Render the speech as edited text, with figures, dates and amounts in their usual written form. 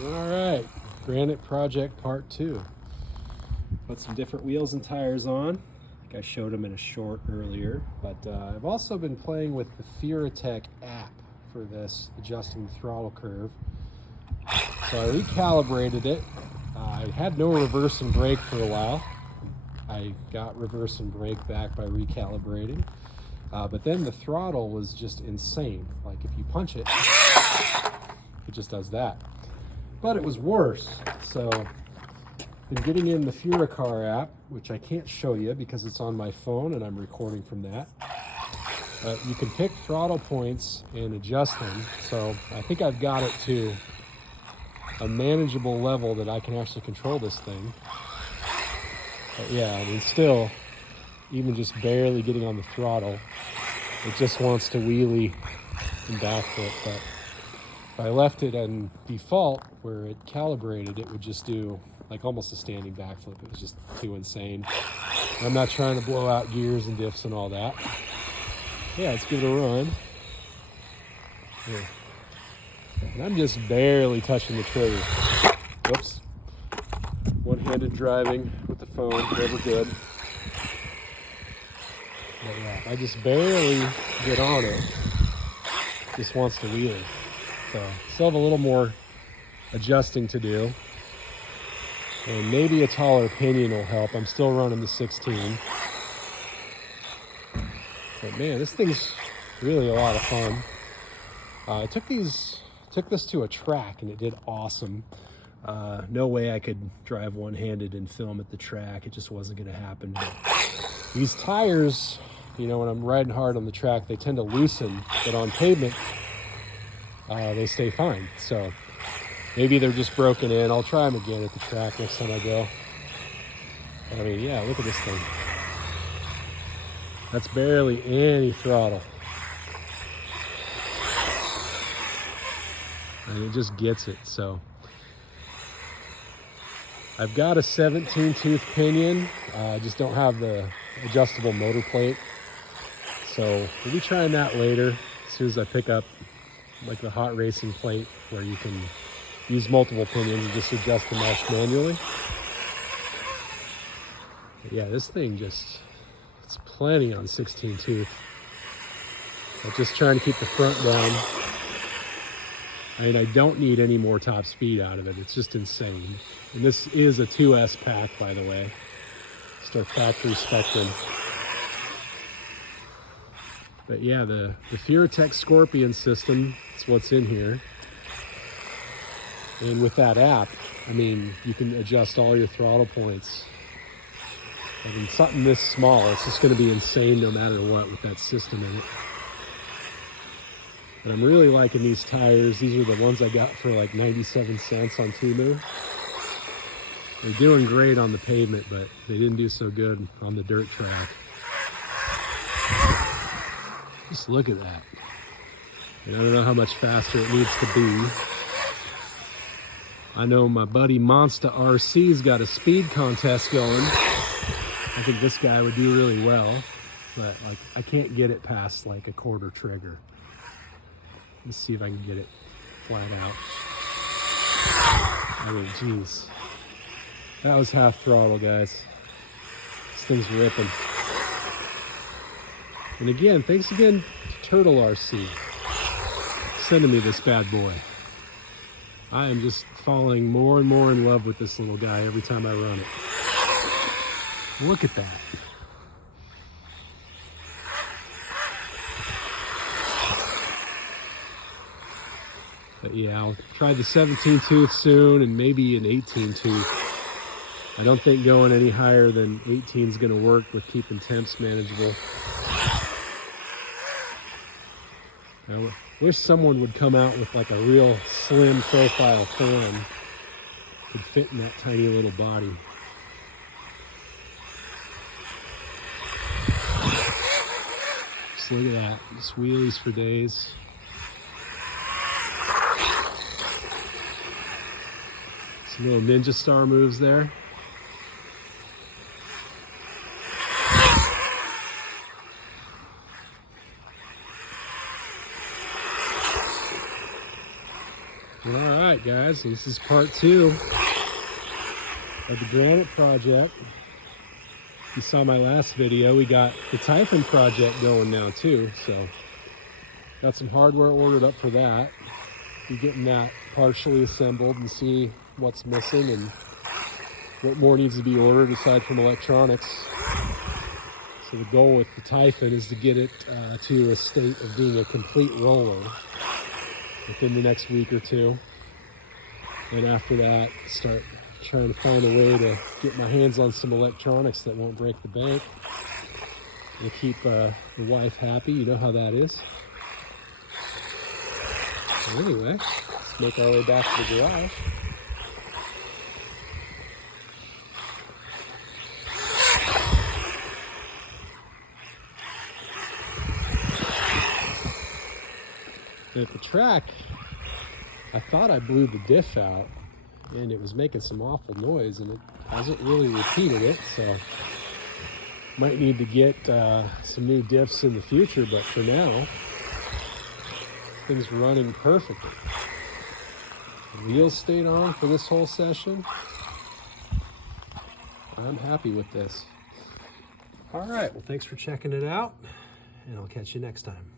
All right, Granite Project Part 2. Put some different wheels and tires on. I think I showed them in a short earlier, but I've also been playing with the Furitek app for this, adjusting the throttle curve. So I recalibrated it. I had no reverse and brake for a while. I got reverse and brake back by recalibrating. But then the throttle was just insane. Like if you punch it, it just does that. But it was worse. So been getting in the FuriCar app, which I can't show you because it's on my phone and I'm recording from that. You can pick throttle points and adjust them. So I think I've got it to a manageable level that I can actually control this thing. But yeah, I mean, still, even just barely getting on the throttle, it just wants to wheelie and backflip. But if I left it on default where it calibrated, it would just do like almost a standing backflip. It was just too insane. I'm not trying to blow out gears and diffs and all that. Yeah, let's give it a run. Here. And I'm just barely touching the trigger. Whoops. One-handed driving with the phone, never good. But yeah, I just barely get on it. Just wants to wheel. So still have a little more adjusting to do. And maybe a taller pinion will help. I'm still running the 16. But man, this thing's really a lot of fun. I took this to a track and it did awesome. No way I could drive one-handed and film at the track. It just wasn't going to happen. These tires, you know, when I'm riding hard on the track, they tend to loosen, but on pavement, they stay fine. So maybe they're just broken in. I'll try them again at the track next time I go. I mean, yeah, look at this thing. That's barely any throttle. And it just gets it. So I've got a 17 tooth pinion. I just don't have the adjustable motor plate. So we'll be trying that later as soon as I pick up like the hot racing plate where you can use multiple pinions and just adjust the mesh manually. But yeah, this thing just, it's plenty on 16 tooth. I'm just trying to keep the front down. I mean, I don't need any more top speed out of it. It's just insane. And this is a 2S pack, by the way. Just our factory spectrum. But yeah, the Furitek Scorpion system, it's what's in here. And with that app, I mean, you can adjust all your throttle points. I mean, something this small, it's just going to be insane no matter what with that system in it. But I'm really liking these tires. These are the ones I got for like 97 cents on Temu. They're doing great on the pavement, but they didn't do so good on the dirt track. Just look at that. And I don't know how much faster it needs to be. I know my buddy Monster RC's got a speed contest going. I think this guy would do really well, but like I can't get it past like a quarter trigger. Let's see if I can get it flat out. I mean, geez. That was half throttle, guys. This thing's ripping. And again, thanks again to Turtle RC sending me this bad boy. I am just falling more and more in love with this little guy every time I run it. Look at that. But yeah, I'll try the 17 tooth soon and maybe an 18 tooth. I don't think going any higher than 18 is going to work with keeping temps manageable. I wish someone would come out with like a real slim profile fan. Could fit in that tiny little body. Just look at that. Just wheelies for days. Some little ninja star moves there. All right, guys, this is part 2 of the Granite Project. You saw my last video. We got the Typhon project going now too, so got some hardware ordered up for that. Be getting that partially assembled and see what's missing and what more needs to be ordered aside from electronics. So the goal with the Typhon is to get it to a state of being a complete roller within the next week or two. And after that, start trying to find a way to get my hands on some electronics that won't break the bank and keep the wife happy. You know how that is. So anyway, let's make our way back to the garage. And at the track, I thought I blew the diff out and it was making some awful noise, and it hasn't really repeated it, so might need to get some new diffs in the future, but for now, things running perfectly. The wheels stayed on for this whole session. I'm happy with this. All right, well, thanks for checking it out, and I'll catch you next time.